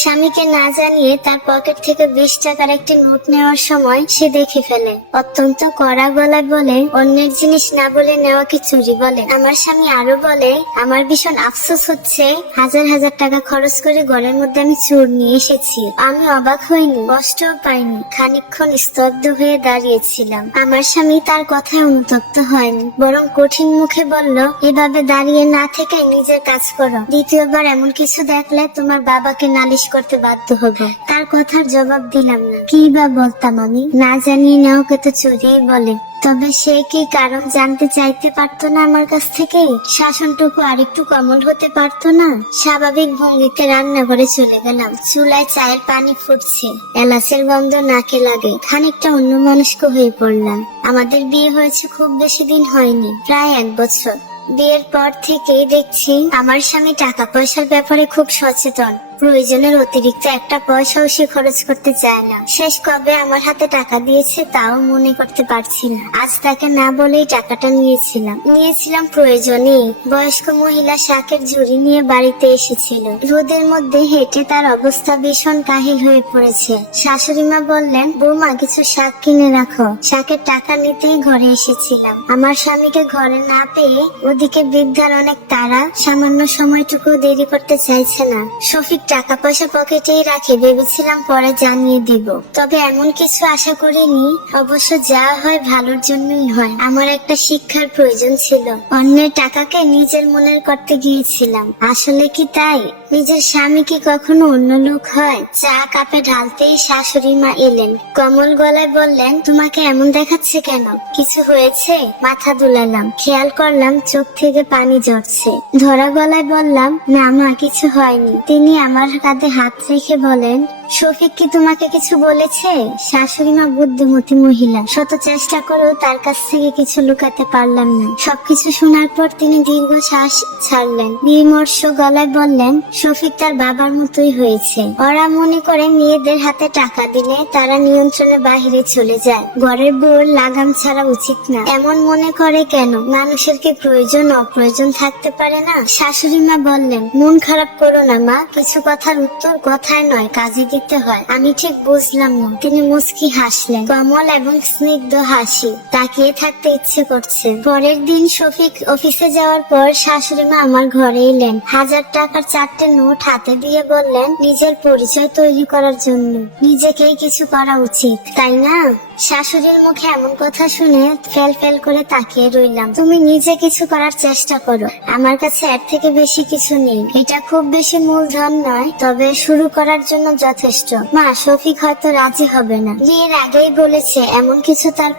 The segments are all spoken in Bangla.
স্বামীকে না জানিয়ে তার পকেট থেকে 20 টাকার একটি নোট নেওয়ার সময় সে দেখে ফেলে। অত্যন্ত কড়া গলায় বলে, অন্যের জিনিস না বলে নেওয়া কি চুরি বলে? আমার স্বামী আরো বলে, আমার ভীষণ আফসোস হচ্ছে, হাজার হাজার টাকা খরচ করে ঘরের মধ্যে আমি চোর নিয়ে এসেছি। আমি অবাক হইনি, কষ্টও পাইনি, খানিকক্ষণ স্তব্ধ হয়ে দাঁড়িয়েছিলাম। আমার স্বামী তার কথায় অনুতপ্ত হয়নি, বরং কঠিন মুখে বলল, এভাবে দাঁড়িয়ে না থেকে নিজের কাজ করো। দ্বিতীয়বার এমন কিছু দেখলে তোমার বাবাকে নালিশ করতে বাধ্য হবো। তার কথার জবাব দিলাম না। কি বা বলতাম আমি? না জানিয়ে নেওয়াকে তো চুরিই বলে। তবে সে কি কারণ জানতে চাইতে পারতো না আমার কাছ থেকে? শাসনটুকু আরেকটু কমল হতে পারতো না? স্বাভাবিক ভঙ্গিতে রান্নাঘরে চলে গেলাম। চুলায় চায়ের পানি ফুটছে, এলাচের গন্ধ নাকে লাগে। খানিকটা অন্যমনস্ক হয়ে পড়লাম। আমাদের বিয়ে হয়েছে খুব বেশি দিন হয়নি, প্রায় 1 বছর। বিয়ের পর থেকেই দেখছি আমার স্বামী টাকা পয়সার ব্যাপারে খুব সচেতন। প্রয়োজনের অতিরিক্ত একটা পয়সাও সে খরচ করতে চায় না। শেষ কবে আমার হাতে টাকা দিয়েছে তাও মনে করতে পারছি না। আজ তাকে না বলেই টাকাটা নিয়েছিলাম প্রয়োজনেই। বয়স্ক মহিলা শাকের ঝুড়ি নিয়ে বাড়িতে এসেছিল। রোদের মধ্যে হেঁটে তার অবস্থা ভীষণ কাহিল হয়ে পড়েছে। শাশুড়ি মা বললেন, বৌমা কিছু শাক কিনে রাখো। শাকের টাকা নিতেই ঘরে এসেছিলাম। আমার স্বামীকে ঘরে না পেয়ে ওদিকে বৃদ্ধার অনেক তাড়া, সামান্য সময়টুকু দেরি করতে চাইছে না। শফিক টাকা পয়সা পকেটেই রাখে, ভেবেছিলাম পরে জানিয়ে দিব। তবে এমন কিছু আশা করিনি। অবশ্য যা হয় ভালোর জন্যই হয়। আমার একটা শিক্ষার প্রয়োজন ছিল। অন্যের টাকাকে নিজের মনের করতে গিয়েছিলাম। আসলে কি তাই? নিজের স্বামী কি কখনো অন্য লোক হয়? চা কাপে ঢালতেই শাশুড়ি মা এলেন। কমল গলায় বললেন, তোমাকে এমন দেখাচ্ছে কেন? কিছু হয়েছে? মাথা দুলালাম। খেয়াল করলাম চোখ থেকে পানি ঝরছে। ধরা গলায় বললাম, না মা, কিছু হয়নি। তিনি আমার কাঁধে হাত রেখে বলেন, শফিক কি তোমাকে কিছু বলেছে? শাশুড়ি মা বুদ্ধিমতী মহিলা, শত চেষ্টা করেও তার কাছ থেকে কিছু লুকাতে পারলাম না। সবকিছু শোনার পর তিনি দীর্ঘ শ্বাস ছাড়লেন। বিমর্ষ গলায় বললেন, শফিক তার বাবার মতোই হয়েছে। ওরা মনে করে মেয়েদের হাতে টাকা দিলে তারা নিয়ন্ত্রণের বাহিরে চলে যায়। ঘরের বউর লাগাম ছাড়া উচিত না, এমন মনে করে কেন? মানুষের কি প্রয়োজন অপ্রয়োজন থাকতে পারে না? শাশুড়ি মা বললেন, মন খারাপ করো না মা, কিছু কথার উত্তর কথায় নয় কাজে দিতে হয়। আমি ঠিক বুঝলাম না। তিনি মুচকি হাসলেন, কমল এবং স্নিগ্ধ হাসি। তাকিয়ে থাকতে ইচ্ছে করছে। পরের দিন শফিক অফিসে যাওয়ার পর শাশুড়ি মা আমার ঘরে এলেন। 1000 টাকার 4টে নোট হাতে দিয়ে বললেন, নিজের পরিচয় তৈরি করার জন্য নিজেকেই কিছু করা উচিত, তাই না? শাশুড়ির মুখে এমন কথা শুনে ফেল ফেল করে তাকিয়ে রইলাম। তুমি নিজে কিছু করার চেষ্টা করো, আমার কাছে এর থেকে বেশি কিছু নেই। এটা খুব বেশি মূলধন নয়, তবে শুরু করার জন্য যথেষ্ট। মা, শফিক হয়তো রাজি হবে না। বিয়ের আগেই বলেছে এমন কিছু তার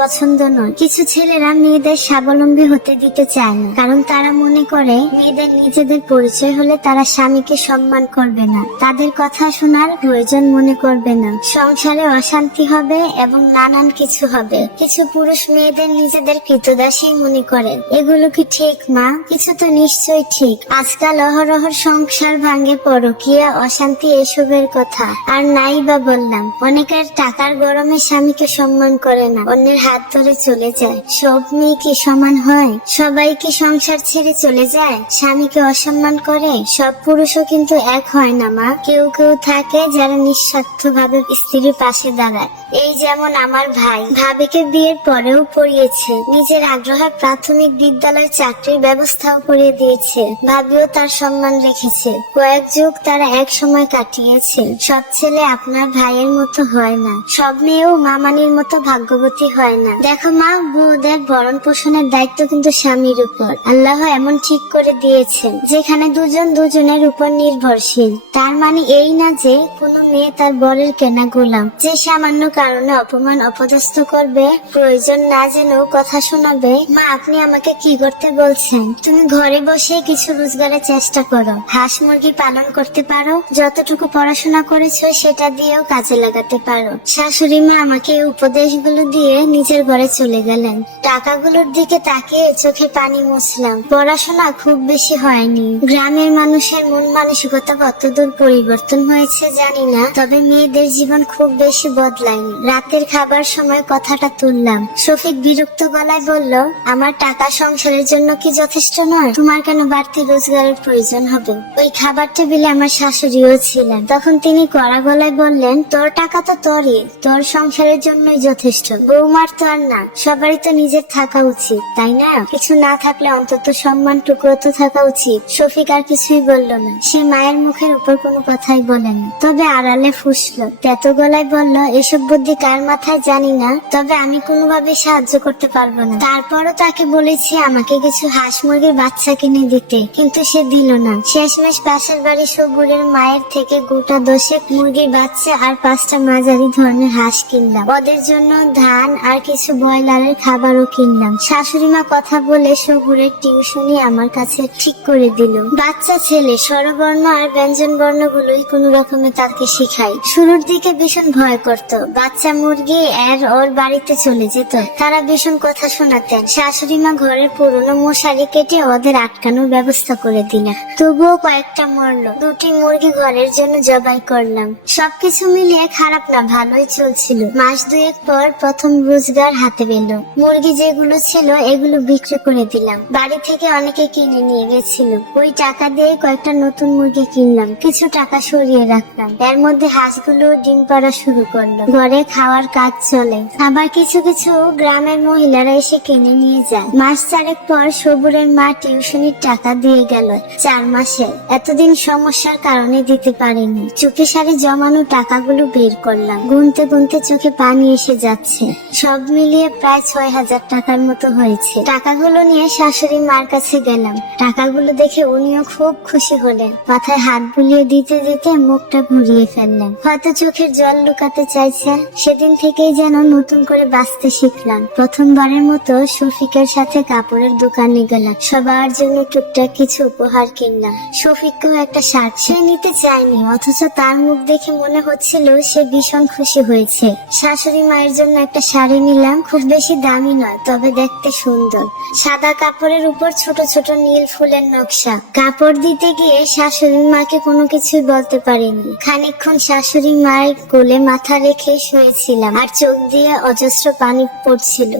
পছন্দ নয়। কিছু ছেলেরা মেয়েদের স্বাবলম্বী হতে দিতে চায় না, কারণ তারা মনে করে মেয়েদের নিজেদের পরিচয় হলে তারা স্বামীকে সম্মান করবে না, তাদের কথা শোনার প্রয়োজন মনে করবে না, সংসারে অশান্তি হবে এবং নানান কিছু হবে। কিছু পুরুষ মেয়েদের নিজেদের কৃতদাসী মনে করেন। এগুলো কি ঠিক মা? কিছু তো নিশ্চয়ই ঠিক। আজকাল অহরহ সংসার ভাঙে, পরকীয়া, অশান্তি, এসবের কথা আর নাই বা বললাম। অনেকের টাকার গরমে স্বামীকে সম্মান করে না, অন্যের হাত ধরে চলে যায়। সব মেয়ে কি সমান হয়? সবাই কি সংসার ছেড়ে চলে যায়? স্বামীকে অসম্মান করে? সব পুরুষও কিন্তু এক হয় না মা। কেউ কেউ থাকে যারা নিঃস্বার্থ ভাবে স্ত্রীর পাশে দাঁড়ায়। এই যেমন আমার ভাই, ভাবিকে বিয়ের পরেও পড়িয়েছে, নিজের আগ্রহে প্রাথমিক বিদ্যালয় চাকরির ব্যবস্থাও করে দিয়েছে। ভাবিও তার সম্মান রেখেছে। কয়েক যুগ তারা এক সময় কাটিয়েছে। সব ছেলে আপনার ভাইয়ের মতো হয় না, সব মেয়েও মামানির মতো ভাগ্যবতী হয় না। দেখো মা, বউদের ভরণ পোষণের দায়িত্ব কিন্তু স্বামীর উপর। আল্লাহ এমন ঠিক করে দিয়েছেন যেখানে দুজন দুজনের উপর নির্ভরশীল। তার মানে এই না যে কোনো মেয়ে তার বরের কেনা গোলাম, যে সামান্য কারণে অপমান অপদস্থ করবে, প্রয়োজন না জেনেও কথা শোনাবে। মা, আপনি আমাকে কি করতে বলছেন? তুমি ঘরে বসে কিছু রোজগারের চেষ্টা করো, হাঁস মুরগি পালন করতে পারো, যতটুকু পড়াশোনা করেছো সেটা দিয়েও কাজে লাগাতে পারো। শাশুড়ি মা আমাকে এই উপদেশগুলো দিয়ে নিজের ঘরে চলে গেলেন। টাকাগুলোর দিকে তাকিয়ে চোখে পানি মুছলাম। পড়াশোনা খুব বেশি হয়নি। গ্রামের মানুষের মন মানসিকতা কতদূর পরিবর্তন হয়েছে জানি না, তবে মেয়েদের জীবন খুব বেশি বদলায়নি। যায়নি। রাতের খাবার সময় কথাটা তুললাম। শফিক বিরক্ত গলায় বলল, আমার টাকা সংসারের জন্য কি যথেষ্ট নয়? তোমার কেন বাড়তি রোজগারের প্রয়োজন হবে? ওই খাবার টেবিলে আমার শাশুড়িও ছিলেন। তখন তিনি কড়া গলায় বললেন, তোর টাকা তো তোরই, তোর সংসারের জন্যই যথেষ্ট। বৌমার তো আর না, সবারই তো নিজের থাকা উচিত, তাই না? কিছু না থাকলে অন্তত সম্মানটুকুও তো থাকা উচিত। শফিক আর কিছুই বলল না। সে মায়ের মুখের উপর কোনো কথাই বলেনি, তবে আড়ালে ফুসলো। তেতো গলায় বলল, এসব বুদ্ধি কার মাথায় জানি না, তবে আমি কোনোভাবে সাহায্য করতে পারবো না। তারপরও তাকে বলেছি আমাকে কিছু হাঁস মুরগির বাচ্চা কিনে দিতে, কিন্তু সে দিল না। শেষমেশ পাশের বাড়ি সবুরের মায়ের থেকে গোটা 10 মুরগির বাচ্চা আর 5টা মাঝারি ধরনের হাঁস কিনলাম। ওদের জন্য ধান আর কিছু ব্রয়লারের খাবারও কিনলাম। শাশুড়ি মা কথা বলে সবুরের টিউশনি আমার কাছে ঠিক করে দিল। বাচ্চা ছেলে স্বরবর্ণ আর ব্যঞ্জন বর্ণ গুলোই কোনো রকমে তাকে শিখাই। শুরুর দিকে ভীষণ ভয় করত। বাচ্চা মুরগি আর ওর বাড়িতে চলে যেত, তারা ভীষণ কথা শোনাতেন। শাশুড়ি মা ঘরের পুরনো মশারি কেটে ওদের আটকানোর ব্যবস্থা করে দিল। তবুও কয়েকটা মরলো। 2টি মুরগি ঘরের জন্য জবাই করলাম। সবকিছু মিলিয়ে খারাপ না, ভালোই চলছিল। মাস 2 পর প্রথম রোজগার হাতে পেল। মুরগি যেগুলো ছিল এগুলো বিক্রি করে দিলাম। বাড়ি থেকে অনেকে কিনে নিয়ে গেছিল। ওই টাকা দিয়ে কয়েকটা নতুন মুরগি কিনলাম, কিছু টাকা সরিয়ে রাখলাম। এর মধ্যে হাঁসগুলো ডিম পাড়া শুরু করলো। ঘরে খাওয়ার কাজ চলে। আবার কিছু কিছু গ্রামের মহিলারা এসে কিনে নিয়ে যায়। মাস 4 পর সবুরের মা টিউশনির টাকা দিয়ে গেল 4 মাসে। এতদিন সমস্যার কারণে দিতে পারিনি। চুপি সারে জমানো টাকাগুলো বের করলাম। গুনতে গুনতে চোখে পানি এসে যাচ্ছে। সব মিলিয়ে প্রায় 6,000 টাকার মতো হয়েছে। টাকাগুলো নিয়ে শাশুড়ি মার কাছে গেলাম। টাকাগুলো দেখে উনিও খুব খুশি হলেন। মাথায় হাত বুলিয়ে দিতে দিতে মুখটা ঘুরিয়ে ফেললেন। হয়তো চোখের জল লুকাতে চাইছেন। সেদিন থেকেই যেন নতুন করে বাঁচতে শিখলাম। প্রথমবারের মতো শফিকের সাথে কাপড়ের দোকানে গেলাম। সবার জন্য টুকটাক কিছু উপহার কিনলাম। শফিককেও একটা শার্ট সে নিতে চায়নি, অথচ তার মুখ দেখে মনে হচ্ছিল সে ভীষণ খুশি হয়েছে। শাশুড়ি মায়ের জন্য একটা শাড়ি নিলাম। খুব বেশি দামি নয়, তবে দেখতে সুন্দর। সাদা কাপড়ের উপর ছোট ছোট নীল ফুলের নকশা। কাপড় দিতে গিয়ে শাশুড়ি মাকে কোনো কিছুই বলতে পারিনি। খানিকক্ষণ শাশুড়ি মায়ের কোলে মাথা রেখে শুয়েছিলাম, আর চোখ দিয়ে অজস্র পানি পড়ছিল।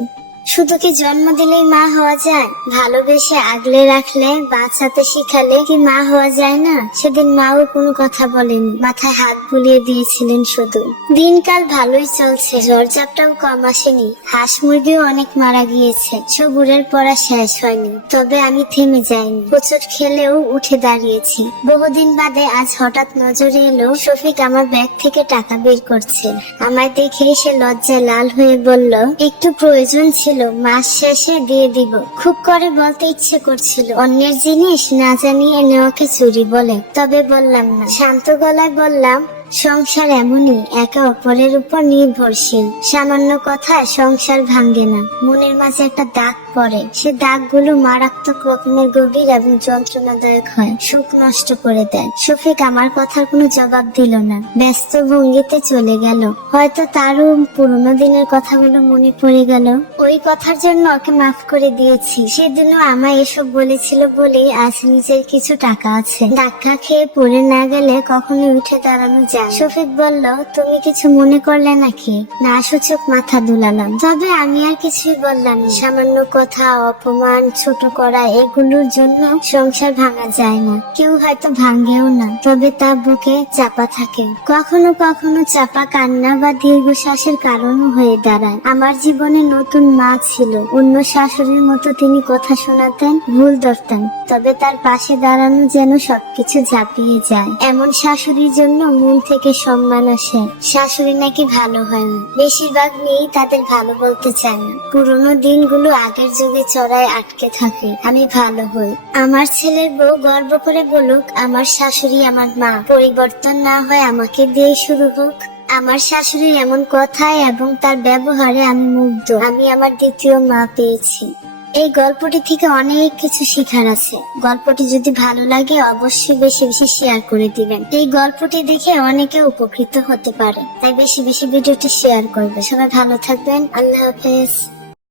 শুধু কি জন্ম দিলেই মা হওয়া যায়? ভালোবেসে আগলে রাখলে, বাঁচাতে শিখালে কি মা হওয়া যায় না? সেদিন মাও কোনো কথা বলেনি, মাথায় হাত বুলিয়ে দিয়েছিলেন শুধু। দিনকাল ভালোই চলছে, ঝড়ঝাপটাও কম আসেনি। হাঁস মুরগিও অনেক মারা গিয়েছে। সবুরের পড়া শেষ হয়নি, তবে আমি থেমে যাইনি। প্রচুর খেলেও উঠে দাঁড়িয়েছি। বহুদিন বাদে আজ হঠাৎ নজরে এলো শফিক আমার ব্যাগ থেকে টাকা বের করছে। আমায় দেখে সে লজ্জায় লাল হয়ে বলল, একটু প্রয়োজন ছিল, মাস শেষে দিয়ে দিব। খুব করে বলতে ইচ্ছে করছিল, অন্যের জিনিস না জানিয়ে নেওয়াকে চুরি বলে, তবে বললাম না। শান্ত গলায় বললাম, সংসার এমনই, একে অপরের উপর নির্ভরশীল। সামান্য কথায় সংসার ভাঙ্গে না, মনের মাঝে একটা দাগ পড়ে। সে দাগগুলো মারাত্মক রকমের গভীর এবং যন্ত্রণাদায়ক হয়, সুখ নষ্ট করে দেয়। শফিক আমার কথার কোনো জবাব দিল না, ব্যস্ত ভঙ্গিতে চলে গেল। হয়তো তারও পুরোনো দিনের কথাগুলো মনে পড়ে গেল। ওই কথার জন্য ওকে মাফ করে দিয়েছি। সেদিনও আমায় এসব বলেছিল বলেই আজ নিজের কিছু টাকা আছে। ধাক্কা খেয়ে পড়ে না গেলে কখনোই উঠে দাঁড়ানো যায়। শফিক বলল, তুমি কিছু মনে করলে নাকি? না সূচক মাথা দুলালাম। তবে আমি আর কিছুই বললাম। সামান্য কথা, অপমান, ছোট করা, এগুলোর জন্য সংসার ভাঙা যায় না। কেউ হয়তো ভাঙ্গেও না, তবে তা বুকে চাপা থাকে। কখনো কখনো চাপা কান্না বা দীর্ঘশ্বাসের কারণও হয়ে দাঁড়ায়। আমার জীবনে নতুন মা ছিল। অন্য শাশুড়ির মতো তিনি কথা শোনাতেন, ভুল ধরতেন, তবে তার পাশে দাঁড়ানো যেন সবকিছু ঝাঁপিয়ে যায়। এমন শাশুড়ির জন্য মন থেকে সম্মান আসে। শাশুড়ি নাকি ভালো হয় না, বেশিরভাগ মেয়েই তাদের ভালো বলতে চায় না। পুরোনো দিনগুলো আগের যুগে চড়ায় আটকে থাকে। আমি ভালো হই, আমার ছেলের বউ গর্ব করে বলুক, আমার শাশুড়ি আমার মা। পরিবর্তন না হয় আমাকে দিয়ে শুরু হোক। আমার শাশুড়ির এমন কথায় এবং তার ব্যবহারে আমি মুগ্ধ। আমি আমার দ্বিতীয় মা পেয়েছি। এই গল্পটি থেকে অনেক কিছু শেখার আছে। গল্পটি যদি ভালো লাগে অবশ্যই বেশি বেশি শেয়ার করে দিবেন। এই গল্পটি দেখে অনেকে উপকৃত হতে পারে, তাই বেশি বেশি ভিডিওটি শেয়ার করবে। সবাই ভালো থাকবেন। আল্লাহ হাফেজ।